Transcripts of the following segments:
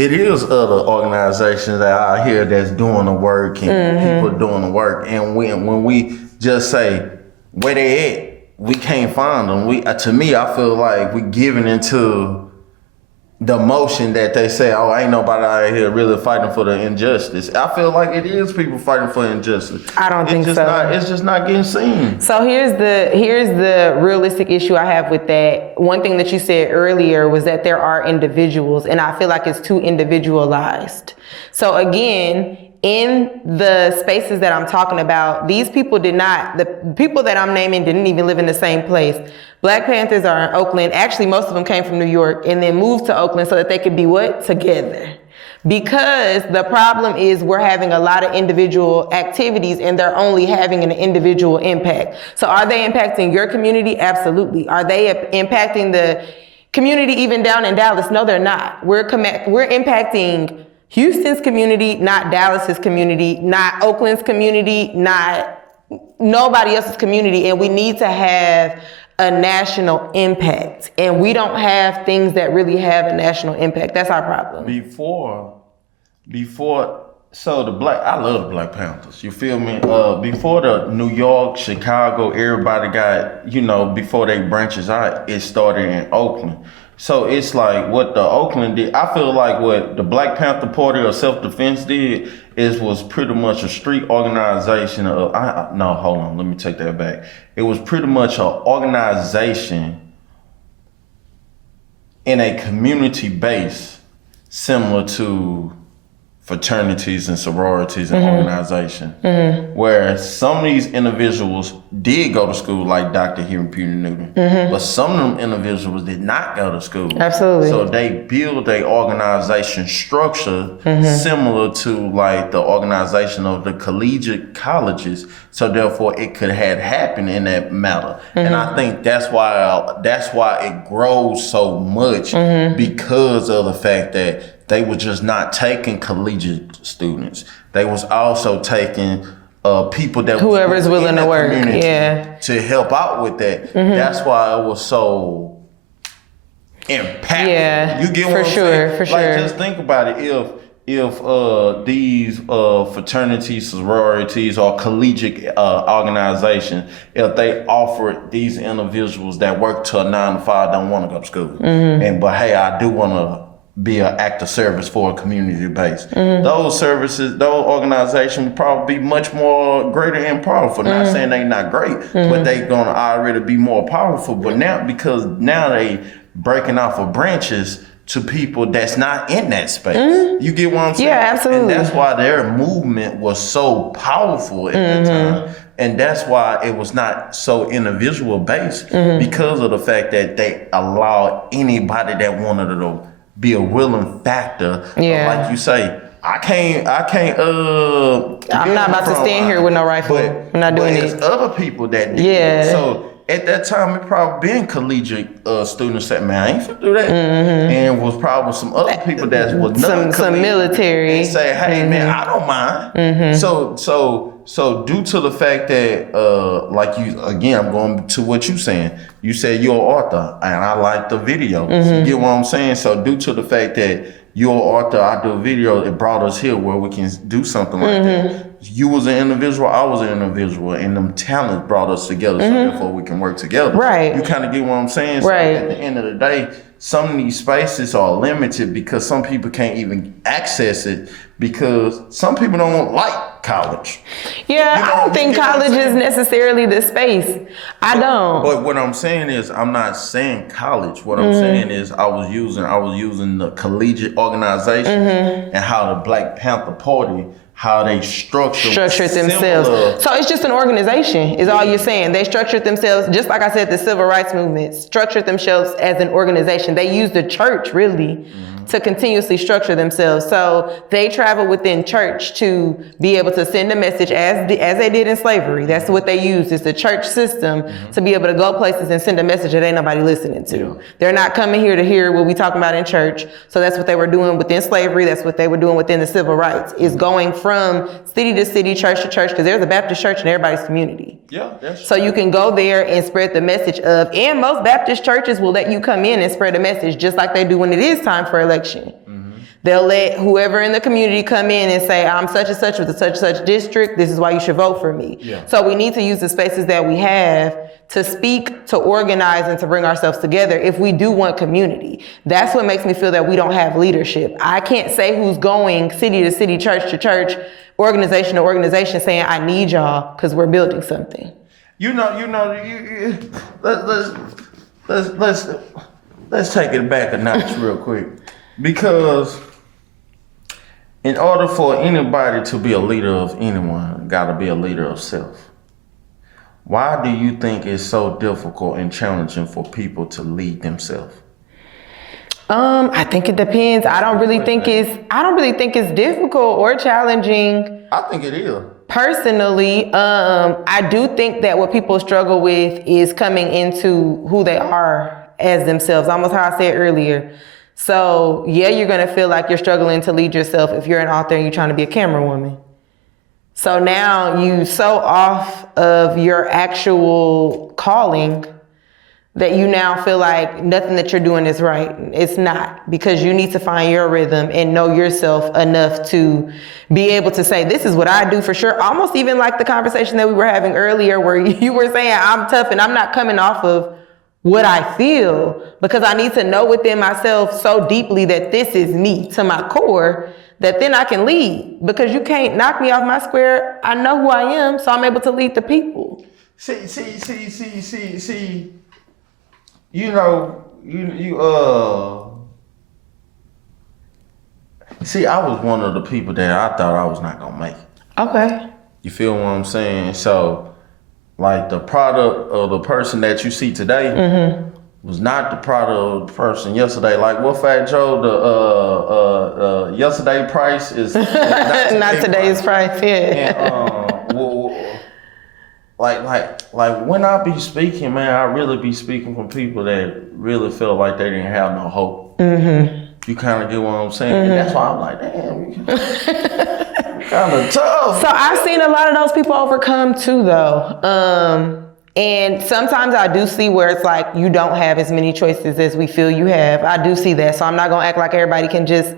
it is other organizations that are out here that's doing the work and people doing the work. And when we just say where they at, we can't find them. To me, I feel like we giving into the motion that they say, oh, ain't nobody out here really fighting for the injustice. I feel like it is people fighting for injustice. I don't think so. It's just not getting seen. So here's the realistic issue I have with that. One thing that you said earlier was that there are individuals, and I feel like it's too individualized. So again, in the spaces that I'm talking about, these people the people that I'm naming didn't even live in the same place. Black Panthers are in Oakland. Actually, most of them came from New York and then moved to Oakland so that they could be what? Together. Because the problem is we're having a lot of individual activities and they're only having an individual impact. So are they impacting your community? Absolutely. Are they impacting the community even down in Dallas? No, they're not. We're impacting Houston's community, not Dallas's community, not Oakland's community, not nobody else's community. And we need to have a national impact. And we don't have things that really have a national impact. That's our problem. So I love the Black Panthers. You feel me? Before the New York, Chicago, everybody got, before they branches out, it started in Oakland. So it's like what the Oakland did. I feel like what the Black Panther Party or self-defense did was pretty much a street organization of, no, hold on, let me take that back. It was pretty much an organization in a community base similar to fraternities and sororities and organization, where some of these individuals did go to school, like Dr. Huey Newton, but some of them individuals did not go to school. Absolutely. So they build a organization structure similar to like the organization of the collegiate colleges. So therefore, it could have happened in that matter, and I think that's why it grows so much because of the fact that they were just not taking collegiate students. They was also taking people that whoever's willing to work, to help out with that. That's why it was so impactful. Yeah, you get what I'm saying? For sure. Like, just think about it. If these fraternities, sororities, or collegiate organizations, if they offered these individuals that work to a 9 to 5, don't want to go to school, but hey, I do want to be an act of service for a community base. Those organizations would probably be much more greater and powerful. Not saying they not great, but they gonna already be more powerful. But now, because they breaking off of branches to people that's not in that space. You get what I'm saying? Yeah, absolutely. And that's why their movement was so powerful at that time. And that's why it was not so individual based, because of the fact that they allowed anybody that wanted to be a willing factor. Like you say, I'm not about to stand here with no rifle. I'm not doing it. There's other people that did it. So at that time, it probably been collegiate students said, man, I ain't finna do that. And was probably some other people that was some military. And say, hey, man, I don't mind. So due to the fact that, like you, again, I'm going to what you saying. You said you're an author, and I like the video. You get what I'm saying? So due to the fact that you're an author, I do a video, it brought us here where we can do something like that. You was an individual, I was an individual, and them talents brought us together, so therefore we can work together. Right. You kind of get what I'm saying? So at the end of the day, some of these spaces are limited because some people can't even access it because some people don't like college. Yeah, I don't think college is necessarily the space. I don't. But what I'm saying is, I'm not saying college. What I'm saying is, I was using the collegiate organization and how the Black Panther Party, how they structured themselves. So it's just an organization, is all you're saying. They structured themselves, just like I said, the civil rights movement structured themselves as an organization. They used the church, really, to continuously structure themselves. So they travel within church to be able to send a message as they did in slavery. That's what they used, is the church system to be able to go places and send a message that ain't nobody listening to. They're not coming here to hear what we talking about in church. So that's what they were doing within slavery. That's what they were doing within the civil rights, is going from city to city, church to church, because there's a Baptist church in everybody's community. So you can go there and spread the message of, and most Baptist churches will let you come in and spread a message just like they do when it is time for election. They'll let whoever in the community come in and say, I'm such and such with a such and such district. This is why you should vote for me. Yeah. So we need to use the spaces that we have to speak, to organize, and to bring ourselves together if we do want community. That's what makes me feel that we don't have leadership. I can't say who's going city to city, church to church, organization to organization saying, I need y'all because we're building something. Let's take it back a notch real quick. Because in order for anybody to be a leader of anyone, gotta be a leader of self. Why do you think it's so difficult and challenging for people to lead themselves? I think it depends. I don't really think it's difficult or challenging. I think it is. Personally, I do think that what people struggle with is coming into who they are as themselves, almost how I said earlier. So yeah, you're gonna feel like you're struggling to lead yourself if you're an author and you're trying to be a camera woman. So now you so off of your actual calling that you now feel like nothing that you're doing is right. It's not, because you need to find your rhythm and know yourself enough to be able to say, this is what I do for sure. Almost even like the conversation that we were having earlier where you were saying I'm tough and I'm not coming off of what I feel, because I need to know within myself so deeply that this is me to my core, that then I can lead, because you can't knock me off my square. I know who I am, so I'm able to lead the people. See, see, I was one of the people that I thought I was not gonna make it. Okay. You feel what I'm saying? So, like, the product of the person that you see today was not the product of the person yesterday. Like, what Fat Joe, the yesterday price is not today's price. Yeah. And, like when I be speaking, man, I really be speaking from people that really feel like they didn't have no hope. You kind of get what I'm saying? And that's why I'm like, damn, kind of tough. So I've seen a lot of those people overcome too, though. And sometimes I do see where it's like you don't have as many choices as we feel you have. I do see that. So I'm not gonna act like everybody can just,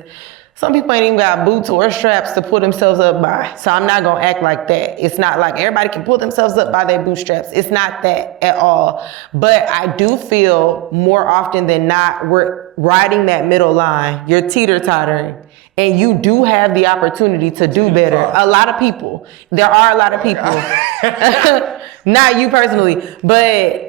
some people ain't even got boots or straps to pull themselves up by. So I'm not gonna act like that. It's not like everybody can pull themselves up by their bootstraps. It's not that at all. But I do feel more often than not, we're riding that middle line. You're teeter-tottering. And you do have the opportunity to do better. A lot of people. There are a lot of people. Not you personally, but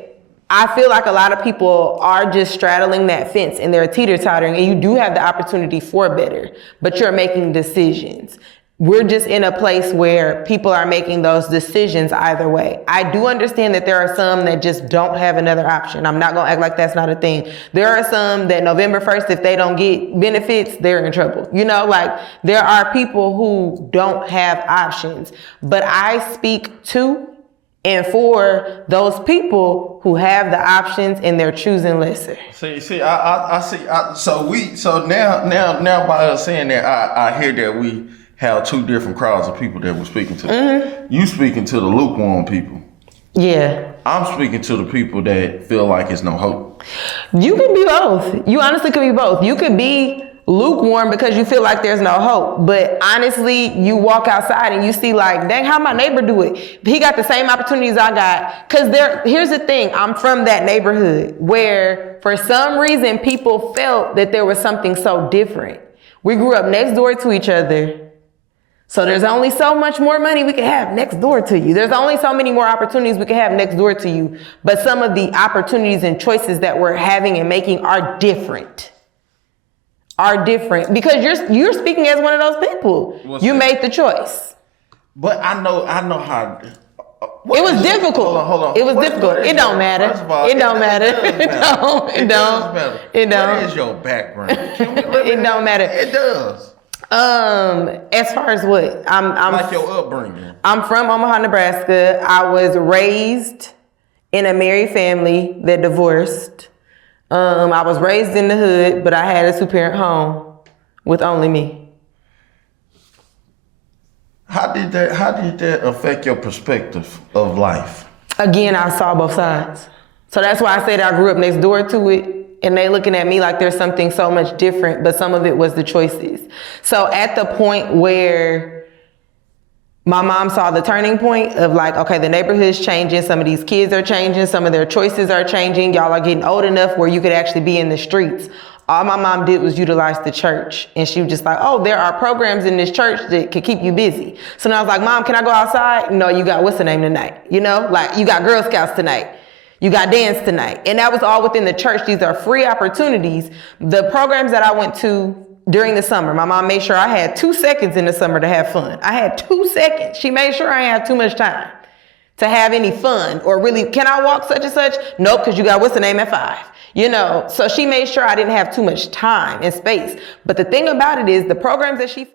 I feel like a lot of people are just straddling that fence and they're teeter-tottering, and you do have the opportunity for better, but you're making decisions. We're just in a place where people are making those decisions either way. I do understand that there are some that just don't have another option. I'm not gonna act like that's not a thing. There are some that November 1st, if they don't get benefits, they're in trouble. You know, like there are people who don't have options, but I speak to and for those people who have the options and they're choosing lesser. I see. So now by us saying that, I hear that we have two different crowds of people that we're speaking to. You speaking to the lukewarm people. Yeah. I'm speaking to the people that feel like it's no hope. You could be both. You honestly could be both. You could be lukewarm because you feel like there's no hope, but honestly you walk outside and you see like, dang, how my neighbor do it? He got the same opportunities I got. Because here's the thing, I'm from that neighborhood where for some reason people felt that there was something so different. We grew up next door to each other, so there's only so much more money we can have next door to you. There's only so many more opportunities we can have next door to you, but some of the opportunities and choices that we're having and making are different. Because you're speaking as one of those people. You made the choice. But I know how. It was difficult. Hold on. It was difficult. It don't matter. It don't matter. It don't. What is your background? It don't matter. It does. As far as what? I'm like your upbringing. I'm from Omaha, Nebraska. I was raised in a married family that divorced. I was raised in the hood, but I had a two-parent home with only me. How did that affect your perspective of life? Again, I saw both sides. So that's why I said I grew up next door to it, And they looking at me like there's something so much different, but some of it was the choices. So at the point where my mom saw the turning point of like, okay, the neighborhood's changing, some of these kids are changing, some of their choices are changing, y'all are getting old enough where you could actually be in the streets. All my mom did was utilize the church. And she was just like, oh, there are programs in this church that could keep you busy. So now I was like, Mom, can I go outside? No, you got what's the name tonight? You know, like you got Girl Scouts tonight. You got dance tonight. And that was all within the church. These are free opportunities. The programs that I went to during the summer, my mom made sure I had 2 seconds in the summer to have fun. I had 2 seconds. She made sure I didn't have too much time to have any fun or really, can I walk such and such? Nope, because you got what's the name at 5. You know, so she made sure I didn't have too much time and space. But the thing about it is the programs that she found.